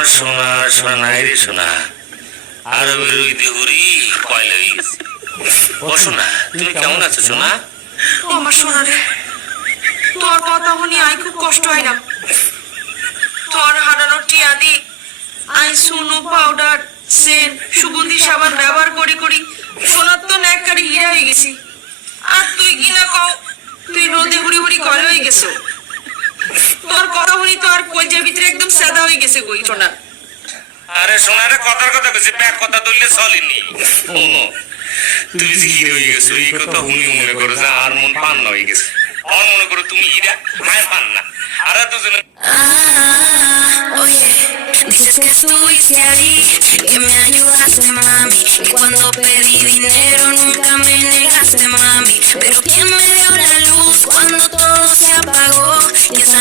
আমার সোনা সোনা নাই রে সোনা আর ওই দেহুরি কয়লা হয়ে গেছে। ও সোনা তুমি কেমন আছো সোনা? আমার সোনা রে, তোর কথা শুনি আই খুব কষ্ট হয় না। তোর হারানোর টিয়া দি আই সুনো পাউডার সেন্ট সুগন্ধি সাবান ব্যবহার করি করি সোনার তো ন্যাককারি হীরা হয়ে গেছি। আর তুই কি না কও তুই রোদে হুড়ি হুড়ি কয়লা হয়ে গেছো। তোর কথা শুনি তো আর কলজের ভিতরে একদম সাদা হয়ে গেছে গই সোনা। আরে সোনারে কথার কথা কইছি, ব্যাগ কথা ধরলে চলেনি। তুমি যে হিরো হয়ে গেছো এই কথা হুনি মনে করো যে আর মন পান্না হয়ে গেছে। আর মনে করো তুমি হিরা মায় পান্না, আর দুজনে Oye, dices que estuviste allí, que me ayudaste, mami. Y cuando pedí dinero nunca me negaste, mami. Pero ¿quién me dio la luz cuando todo se apagó? Y esa